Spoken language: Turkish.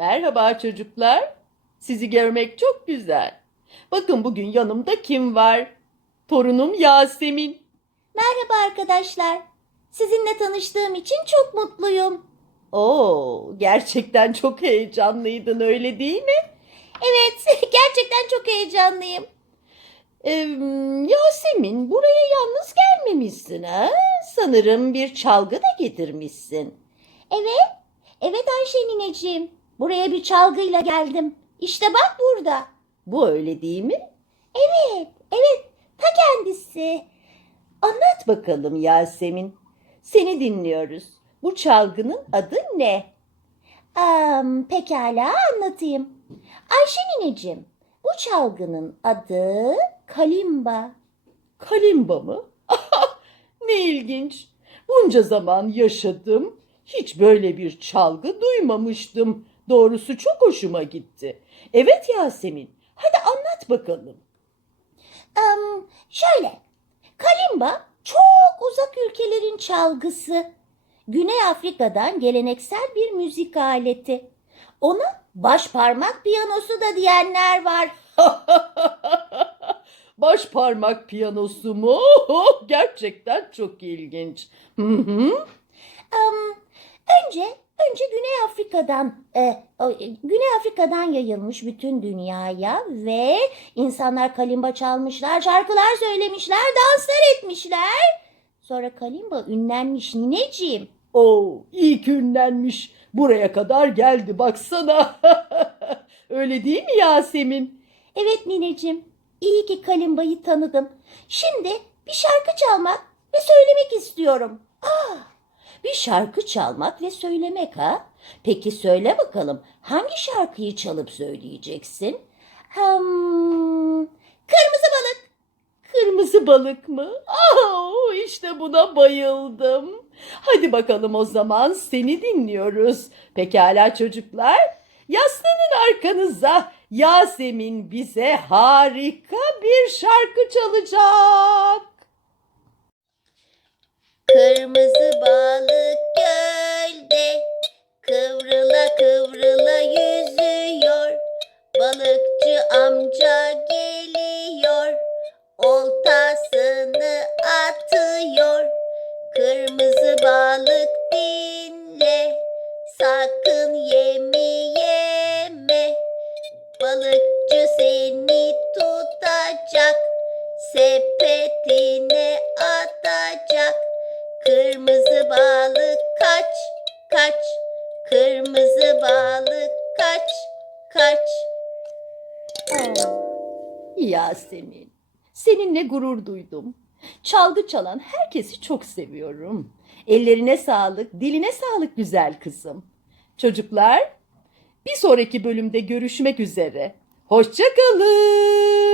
Merhaba çocuklar. Sizi görmek çok güzel. Bakın bugün yanımda kim var? Torunum Yasemin. Merhaba arkadaşlar. Sizinle tanıştığım için çok mutluyum. Oo, gerçekten çok heyecanlıydın öyle değil mi? Evet, gerçekten çok heyecanlıyım. Ee, Yasemin buraya yalnız gelmemişsin ha? Sanırım bir çalgı da getirmişsin. Evet, evet Ayşe nineciğim. Buraya bir çalgıyla geldim. İşte bak burada. Bu öyle değil mi? Evet, evet, ta kendisi. Anlat bakalım Yasemin. Seni dinliyoruz. Bu çalgının adı ne? Am, pekala anlatayım. Ayşe nineciğim, bu çalgının adı kalimba. Kalimba mı? ne ilginç. Bunca zaman yaşadım. Hiç böyle bir çalgı duymamıştım. Doğrusu çok hoşuma gitti. Evet Yasemin, hadi anlat bakalım. Am, şöyle, kalimba çok uzak ülkelerin çalgısı. Güney Afrika'dan geleneksel bir müzik aleti. Ona baş parmak piyanosu da diyenler var. Baş parmak piyanosu mu? Gerçekten çok ilginç. Hı hı. Am, önce önce Güney Afrika'dan e, e, Güney Afrika'dan yayılmış bütün dünyaya ve insanlar kalimba çalmışlar, şarkılar söylemişler, danslar etmişler. Sonra kalimba ünlenmiş nineciğim. Oo, iyi ki ünlenmiş. Buraya kadar geldi baksana. Öyle değil mi Yasemin? Evet nineciğim, iyi ki kalimbayı tanıdım. Şimdi bir şarkı çalmak ve söylemek istiyorum. Ah, Bir şarkı çalmak ve söylemek ha? Peki söyle bakalım hangi şarkıyı çalıp söyleyeceksin? Hmm, kırmızı balık. Kırmızı balık mı? Oh, işte buna bayıldım. Hadi bakalım o zaman seni dinliyoruz. Pekala çocuklar. Yaslanın arkanıza. Yasemin bize harika bir şarkı çalacak. Kırmızı Amca geliyor. Oltasını atıyor. Kırmızı balık dinle. Sakın yemi yeme. Balıkçı seni tutacak. Sepetine atacak. Kırmızı balık kaç kaç. Kırmızı balık kaç kaç. Yasemin, seninle gurur duydum. Çalgı çalan herkesi çok seviyorum. Ellerine sağlık, diline sağlık güzel kızım. Çocuklar, bir sonraki bölümde görüşmek üzere. Hoşçakalın.